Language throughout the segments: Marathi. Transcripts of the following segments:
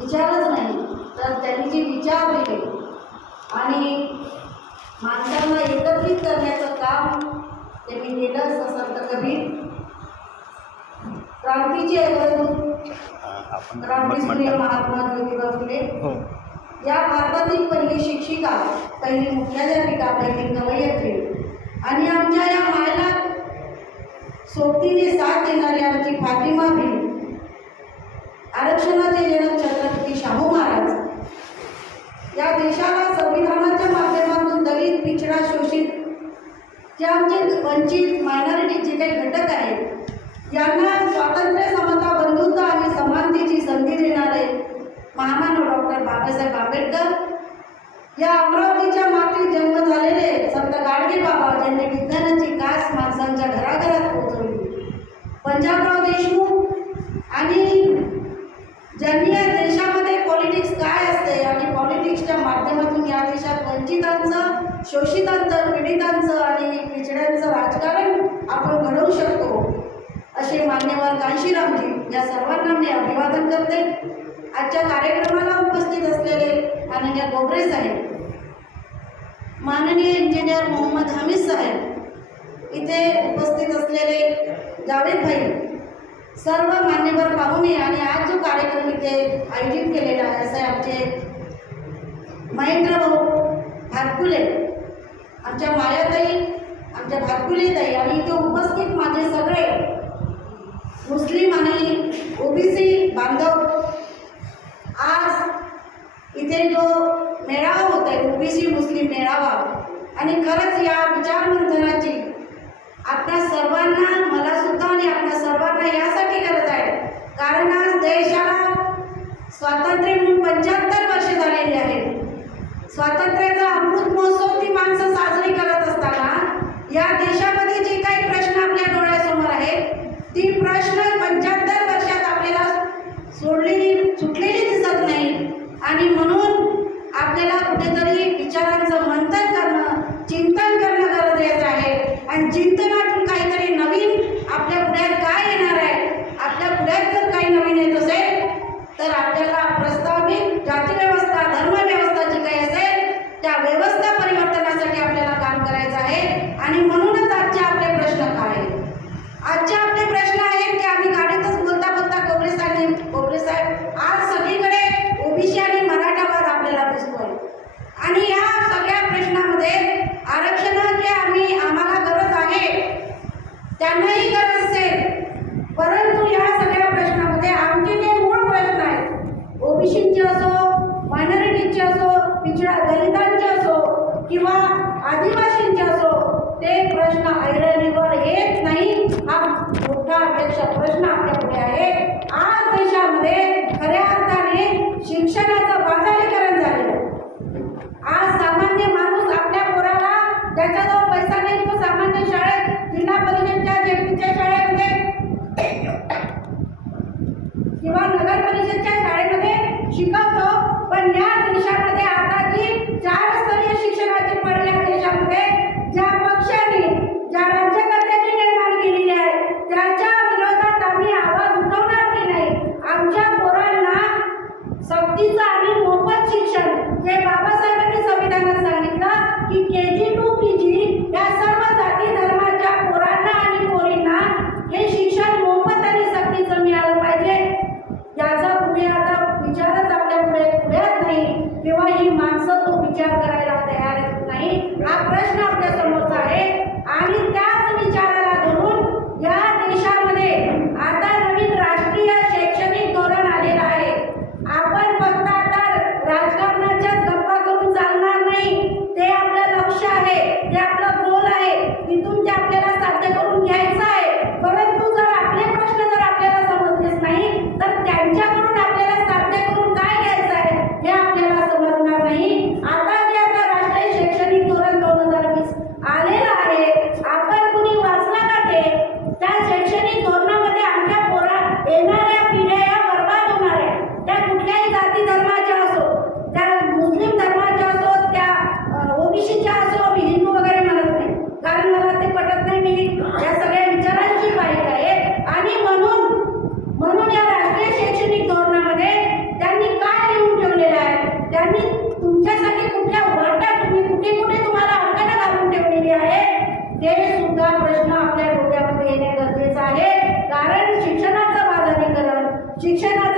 विचारच नाही, तर त्यांनी जे विचार दिले आणि माणसांना एकत्रित करण्याचं काम त्यांनी केलं. संत कबीर क्रांतीचे अग्रदूत, क्रांतिप्रिय महात्मा ज्योतिबा फुले या भारतातील पहिली शिक्षिका, पहिली मुख्याध्यापिका, पहिली कवयित्री आणि आमच्या या मायला सोबतीने साथ देणारी आमची फातिमा भी, आरक्षणाचे जनक छत्रपती शाहू महाराज, या देशाला संविधानाच्या माध्यमातून दलित, पिछडा, शोषित जे आमचे वंचित मायनॉरिटी जे काही घटक आहेत यांना स्वातंत्र्य, समता, बंधुता आणि समानतेची संधी देणारे महामानव डॉक्टर बाबासाहेब आंबेडकर, या अमरावतीच्या मातीत जन्म झालेले संत गाडगे बाबा ज्यांनी विज्ञानाची कास माणसांच्या घराघरात पोहोचवली, पंजाबराव देशमुख आणि ज्यांनी या देशामध्ये पॉलिटिक्स काय असते आणि पॉलिटिक्सच्या माध्यमातून या देशात वंचितांचं, शोषितांचं, पीडितांचं आणि पिछड्यांचं राजकारण आपण घडवू शकतो, असे मान्यवर कांशीरामजी, या सर्वांना मी अभिवादन करते. आजच्या कार्यक्रमाला उपस्थित असलेले माननीय गोबरे साहेब, माननीय इंजिनियर मोहम्मद हमीद साहेब, इथे उपस्थित असलेले जावेद भाई, सर्व मान्यवर पाहुणे आणि आज जो कार्यक्रम इथे आयोजित केलेला आहे असे आमचे महेंद्र भाऊ भातकुले, आमच्या मायाताई, आमच्या भातकुलेताई आणि इथे उपस्थित माझे सगळे मुस्लिम आणि ओबीसी बांधव, आज इथे जो मेळावा होत आहे ओबीसी मुस्लिम मेळावा, आणि खरंच या विचारमंथनाची आपल्या सर्वांना, मला सुद्धा आणि आपल्या सर्वांना यासाठी गरज आहे कारण आज देशाला स्वातंत्र्य मिळून 75 वर्षे झालेली आहेत. स्वातंत्र्याचा अमृत महोत्सव ती माणसं साजरी करत असताना या देशामध्ये जे काही प्रश्न आपल्या डोळ्यासमोर आहेत ती प्रश्न 75 वर्षात आपल्याला सुटलेली दिसत नाही आणि म्हणून आपल्याला कुठेतरी विचारांचं मंथन करणं, चिंतन करणं गरजेचं आहे आणि चिंतनातून काहीतरी नवीन आपल्या पुढ्यात काय येणार आहे, आपल्या पुढ्यात जर काही नवीन येत असेल तर आपल्याला प्रस्तावित जातीव्यवस्था, धर्मव्यवस्था जी काही असेल त्या व्यवस्था परिवर्तनासाठी आपल्याला काम करायचं आहे. आणि म्हणूनच आजचे आपले प्रश्न काय आहेत? आजचे आपले प्रश्न आहेत की आम्ही गाडीतच बोलता बोलता गोबरे साहेब, आज सगळीकडे ओबीसी आणि मराठावाद आपल्याला दिसतोय आणि या सगळ्या प्रश्नामध्ये आरक्षणाची आम्हाला गरज आहे, त्यांनाही गरज असेल, परंतु या सगळ्या प्रश्नामध्ये आमचे जे मूळ प्रश्न आहेत, ओबीसीचे असो, मायनॉरिटीचे असो, पिछडा दलितांचे असो किंवा आदिवासींचे असो, ते प्रश्न ऐरणीवर येत नाही. हा मोठा अपेक्षा प्रश्न आपल्या पुढे आहे. आज देशामध्ये खऱ्या अर्थाने शिक्षणाचं बाजारीकरण झालेलं आहे. आज सामान्य माणूस आपल्या पोराला ज्याच्याजवळ पैसा नाही तो सामान्य शाळेत, जिल्हा परिषदच्या, जेपीच्या शाळेमध्ये किंवा नगर परिषदच्या शाळेमध्ये शिकवतो, पण या देशामध्ये आता जी 4 स्तरीय शिक्षणाची पड या देशामध्ये ज्या पक्षाने, ज्या राज्यकर्त्यांनी निर्माण केलेली आहे त्याच्या विरोधात आम्ही आवाज उठवणार की नाही. आमच्या पोरांना सक्तीचं आणि मोफत शिक्षण, जे बाबासाहेबांनी संविधानात सांगितलं की KG to PG या सर्व जाती धर्माच्या पोरांना आणि पोरींना हे शिक्षण मोफत आणि सक्तीचं मिळालं पाहिजे. याचा तुम्ही आता विचारच आपल्या पुढ्यात नाही किंवा ही माणसं तो विचार करायला तयार नाही. हा प्रश्न आपल्या समोरचा आहे आणि त्याच विचाराला धरून या देशामध्ये आता नवीन राष्ट्रीय शैक्षणिक धोरण आलेलं आहे. आपण फक्त आता राजकारणाच्याच गप्पा करून चालणार नाही. ते आपलं लक्ष आहे, ते आपलं गोल आहे, तिथून ते आपल्याला साध्य करून घ्यायचं आहे. परंतु जर आपले प्रश्न जर आपल्याला समजलेच नाही तर त्यांच्याकडून आपल्याला साध्य करून काय घ्यायचं आहे हे आपल्याला समजणार नाही. आता जे राष्ट्रीय शैक्षणिक धोरण 2020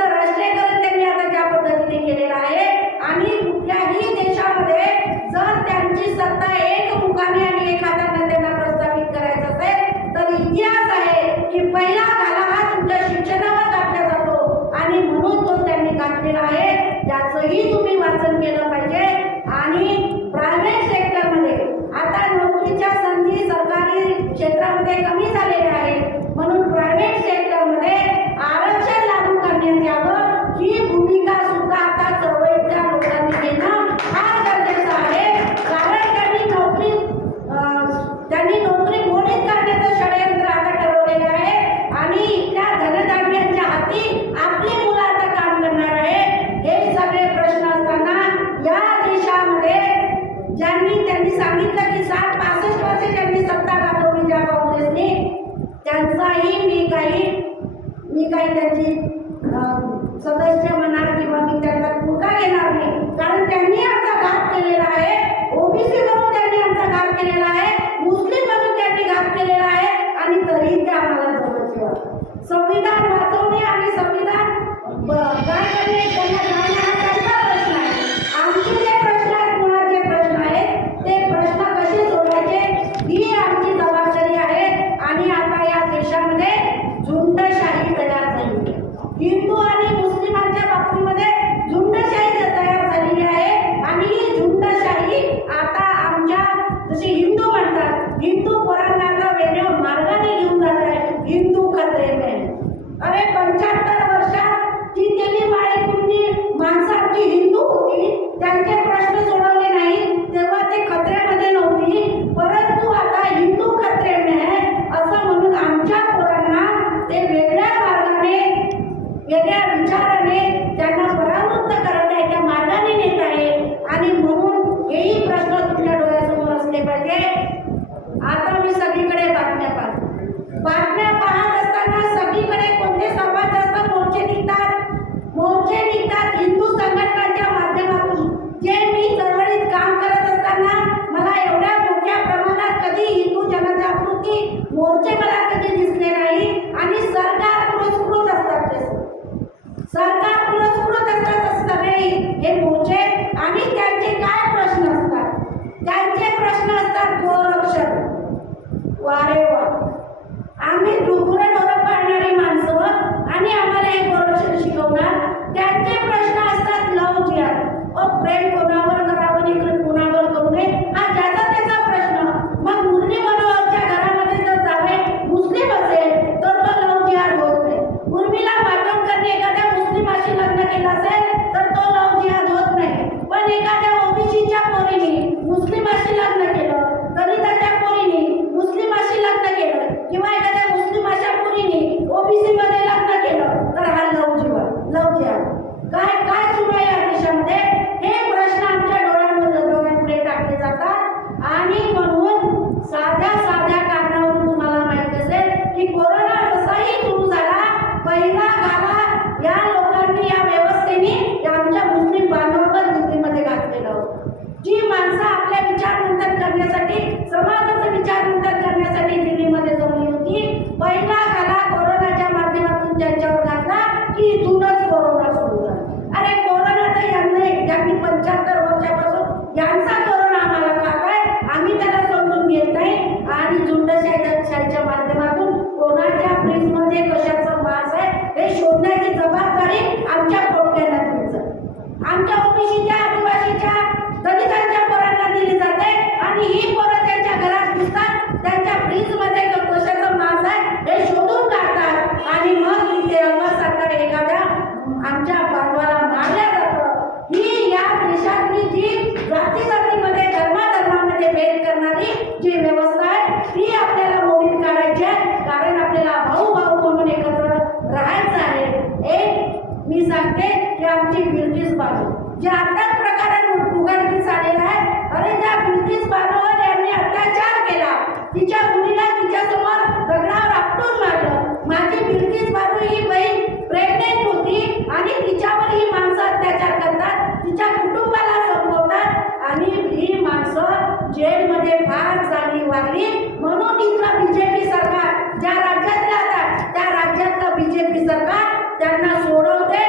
देशाचं राष्ट्रीयकरण त्यांनी आता ज्या पद्धतीने केलेलं आहे आणि कुठल्याही देशामध्ये जर त्यांची सत्ता एक मुखाने आणि एक हाताने त्यांना प्रस्थापित करायचं असेल तर इतिहास आहे की पहिला घाला हा तुमच्या शिक्षणावर घातला जातो आणि म्हणून तो त्यांनी घातलेला आहे. त्याचंही तुम्ही वाचन केलं पाहिजे. आणि प्रायव्हेट सेक्टरमध्ये आता नोकरीच्या संधी सरकारी क्षेत्रामध्ये कमी झालेल्या आहेत म्हणून प्रायव्हेट सेक्टरमध्ये आरक्षण लागू करण्यात यावं ही भूमिका सुद्धा आता चळवळीच्या लोकांनी घेणं फार गरजेचं आहे. कारण त्यांनी नोकरी मोडीत काढण्याचं षडयंत्र आता ठरवलेलं आहे आणि इथल्या धनधान्यांच्या हाती आपली मुलं आता काम करणार आहे. हे सगळे प्रश्न असताना या देशामध्ये त्यांनी सांगितलं की 60-65 वर्ष ज्यांनी सत्ता गाजवली ज्या काँग्रेसने त्यांचाही मी काही त्यांची सदस्य म्हणा किंवा मी त्यांचा तुका घेणार नाही. कारण त्यांनी आमचा घात केलेला आहे. ओबीसी म्हणून त्यांनी आमचा घात केलेला आहे. मुस्लिम म्हणून त्यांनी घात केलेला आहे आणि तरीही ते आम्हाला जवळ ठेवा. संविधान वाचवणे आणि संविधान काय करणे त्यांना जाणणे हा त्यांचा प्रश्न आहे. आमचे जे प्रश्न आहेत मुळाचे प्रश्न आहेत ते प्रश्न कसे सोडवायचे ही आमची जबाबदारी आहे. आणि आता या देशामध्ये झुंडशाही तयार झाली. हिंदू आणि मुस्लिमांच्या बाबतीमध्ये झुंडशाही तयार झालेली आहे आणि ही झुंडशाही आता आमच्या जशी हिंदू म्हणतात हिंदू पोरांना आता वेगळ्या मार्गाने घेऊन जात आहे. हिंदू खतरे में अरे 75 वर्षात ती गेली माळेकुंडी माणसं आमची हिंदू होती त्यांचे प्रश्न सोडवले नाही तेव्हा ते खतऱ्यामध्ये नव्हती परंतु आता हिंदू खतरे में आहे असं म्हणून आमच्या पोरांना ते वेगळ्या मार्गाने वेगळ्या विचाराने त्यांना परावृत्त करत आहे त्या मार्गाने नेत आहे. आणि म्हणून हेही प्रश्न तुमच्या डोळ्यासमोर असले पाहिजे. आता मी सगळीकडे बातम्या पाहत असताना सगळीकडे कोणते सर्वात जास्त मोर्चे निघतात हिंदू संघटनांच्या माध्यमातून. जे मी चळवळीत काम करत असताना मला एवढ्या मोठ्या प्रमाणात कधी हिंदू जनजागृती मोर्चे मला कधी दिसले नाही. आणि सरकार पुरस्कृत असतात सगळे हे मोर्चे. आणि त्यांचे काय प्रश्न असतात त्यांचे प्रश्न असतात गोरक्षण. वारे वा आम्ही गुरंढोरं पाळणारी माणसं आणि आम्हाला हे गोरक्षण शिकवणार. त्यांचे प्रश्न असतात लव जिहाद. प्रेम कोणावर करावं इकडे कोणावर करू नये हा ज्याचा त्याचा प्रश्न. मग मुरली मनोहरच्या घरामध्ये जर जावे मुस्लिम असेल तर तो लव जिहाद होत नाही. उर्मिला मातोंडकरने एखाद्या मुस्लिमाशी लग्न केलं असेल तर तो लव जिहाद होत नाही. पण एखाद्या ओबीसीच्या पोरीने मुस्लिमाशी लग्न केलं दलिताच्या पोरीने मुस्लिमाशी लग्न केलं किंवा एखाद्या मुस्लिमाच्या पोरीने ओबीसी मध्ये लग्न केलं तर हा लव जिहाद. काय सुरू आहे या देशामध्ये हे प्रश्न आमच्या डोळ्यापुढे टाकले जातात. आणि म्हणून साध्या कारणावरून तुम्हाला माहिती असेल की कोरोना जसाही सुरू झाला पहिला घाला या लोकांनी या व्यवस्थेने आमच्या मुस्लिम बांधवांवर दिल्लीमध्ये घातलेलं होतं. जी माणसं आपल्या विचारमंथन करण्यासाठी समाजाचं विचारमंथन करण्यासाठी दिल्लीमध्ये जमली होती पहिला घाला कोरोनाच्या माध्यमातून त्यांच्यावर घातला की इथूनच कोरोना सुरू झाला. अरे कोरोना तर यांनी 75 वर्षापासून यांचा कोरोना आम्हाला खाताय आम्ही त्याला समजून घेत नाही. आणि झुंडशाहीच्या माध्यमातून कोणाच्या फ्रीजमध्ये कशाचं मांस आहे हे शोधण्याची जबाबदारी आमच्या पोटक्यांना आमच्या ओबीसीच्या आदिवासीच्या दलितांच्या पोरांना दिली जाते. आणि ही पोरं त्यांच्या घरात दिसतात त्यांच्या फ्रीजमध्ये कशाचं मांस आहे हे शोधून काढतात आणि मग इथे सरकार एखाद्या आमच्या बांधवाला मारल्या जातं. ही या देशातली जी जातीमध्ये धर्मामध्ये भेद करणारी जी व्यवस्था आहे ती आपल्याला मोडीत काढायची आहे. कारण आपल्याला भाऊ म्हणून एकत्र राहायचं आहे. एक मी सांगते की आमची बिल्किस बानो जे आत्ताच प्रकारात उघडकीस आलेला आहे. अरे त्या बिल्किस बानोवर यांनी अत्याचार केला. तिच्या मुलीला तिच्यासमोर दगडावर आपटून मारलं. माझी बिल्किस बानो ही बहीण प्रेग्नेंट होती आणि तिच्यावर ही माणसं अत्याचार करतात तिच्या कुटुंबाला संपवतात आणि ही माणसं जेलमध्ये फार चांगली वागली. म्हणून इथलं बीजेपी सरकार ज्या राज्यात राहतात त्या राज्यातलं बीजेपी सरकार त्यांना सोडवते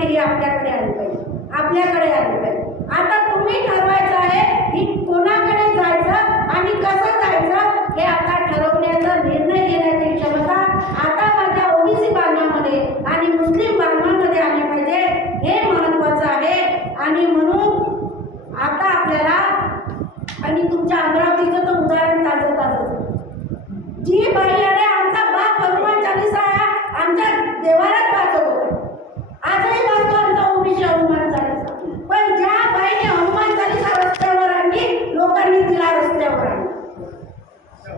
पिढी आपल्याकडे आली पाहिजे, आपल्याकडे आली पाहिजे. आता तुम्ही ठरवायचं आहे की कोणाकडे जायचं आणि कसं जायचं हे आता ठरवण्याचा निर्णय घेण्याची क्षमता आता माझ्या ओबीसी बांधवांमध्ये आणि मुस्लिम बांधवांमध्ये आली पाहिजे, हे महत्त्वाचं आहे. आणि म्हणून आता आपल्याला, आणि तुमच्या अमरावतीचं तर उदाहरण ताजं ताजं, जी बाई अरे आमचा बाप हनुमान चालीसा आमच्या देवारात वाचत होता, आजही वाचतो आमचा ओबीसी हनुमान चालीसा. पण ज्या बाईने हनुमान चालीसा रस्त्यावर आणली, लोकांनी तिला रस्त्यावर आणलं,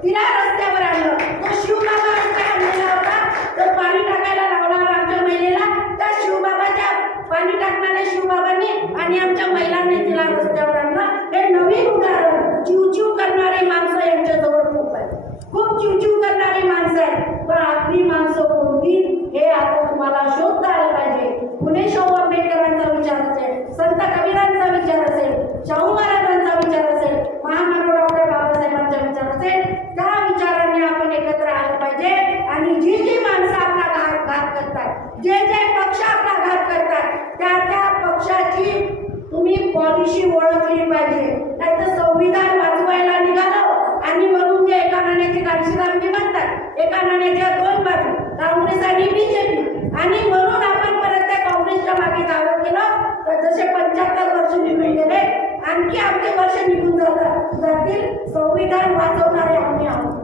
तिला रस्त्यावर आणलं. तो शिवबाबा रस्त्यावर आणलेला होता, तर पाणी टाकायला लावणार आमच्या महिलेला, त्या शिवबाबाच्या पाणी टाकणाऱ्या शिवबाबांनी आणि आमच्या महिलांनी तिला रस्त्यावर आणलं. हे नवीन उदाहरण. चिवचिव करणारी माणसं यांच्याजवळ खूप आहेत, खूप चिवचिव करणारी माणसं आहेत, पण आपली माणसं कोणती हे आता तुम्हाला शोधता आलं पाहिजे. पुणे शाहू आंबेडकरांचा विचार असेल, संत कबीरांचा विचार असेल, शाहू महाराजांचा विचार असेल, महामानव डॉक्टर बाबासाहेबांचा विचार असेल, त्या विचारांनी आपण एकत्र आलं पाहिजे. आणि जी जी माणसं आपला घात करतात, जे जे पक्ष आपला घात करतात, त्या त्या पक्षाची तुम्ही पॉलिसी ओळखली पाहिजे. नाहीतर संविधान वाचवायला निघालो आणि म्हणून ते एका नाण्याची काळशीदारकी म्हणतात, एका नाण्याच्या दोन बाजू, काँग्रेस आणि बीजेपी, आणि म्हणून आपण परत त्या काँग्रेसच्या मागे धावत गेलो. तर जसे 75 वर्ष निघून गेले, आणखी आमचे वर्ष निघून जातील. संविधान वाचवणारे आम्ही आहोत,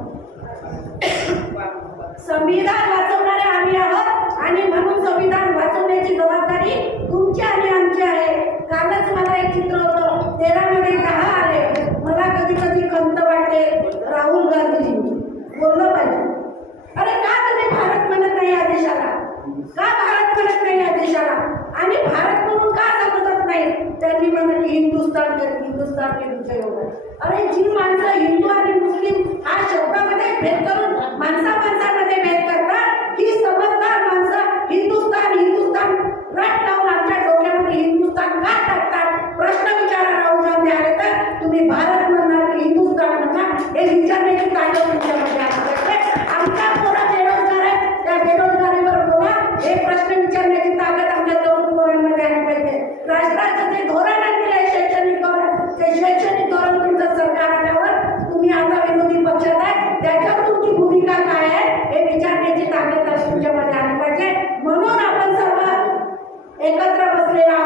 संविधान वाचवणारे आम्ही आहोत, आणि म्हणून संविधान वाचवण्याची जबाबदारी तुमची आणि आमची आहे. कालच मला एक चित्र होतं, 13 मध्ये 10 आले. मला कधी कधी खंत वाटते, राहुल गांधीजींनी बोललं पाहिजे, अरे का तुम्ही भारत म्हणत नाही या देशाला, का भारत म्हणत नाही या देशाला, आणि भारत म्हणून का समजत नाही. त्यांनी म्हणत की हिंदुस्तान के तुमच्या योग आहे. अरे जी माणसं हिंदू आणि मुस्लिम हा शब्दामध्ये भेद करून माणसामध्ये भेद करतात, ही समजदार माणसं हिंदुस्तान हिंदुस्तान रट लावून आमच्या डोक्यामध्ये हिंदुस्तान का टाकतात. प्रश्न विचारा राहुल गांधी आले तर, तुम्ही भारत म्हणणार की हिंदुस्तान म्हणणार, हे विचारण्याची ताकद तुमच्यामध्ये आली पाहिजे. आमचा पोरा बेरोजगार आहे, त्या बेरोजगारीवर बोला, हे प्रश्न विचारण्याची ताकद आमच्या तरुण पोरांमध्ये आली पाहिजे. राष्ट्राचं जे धोरण आणलेलं आहे, शैक्षणिक धोरण, ते शैक्षणिक धोरण तुमचं सरकार आल्यावर तुम्ही आता विरोधी पक्षात आहे, त्याच्यावर तुमची भूमिका काय आहे हे विचारण्याची ताकद तुमच्यामध्ये आली पाहिजे. म्हणून आपण सर्व एकत्र बसलेला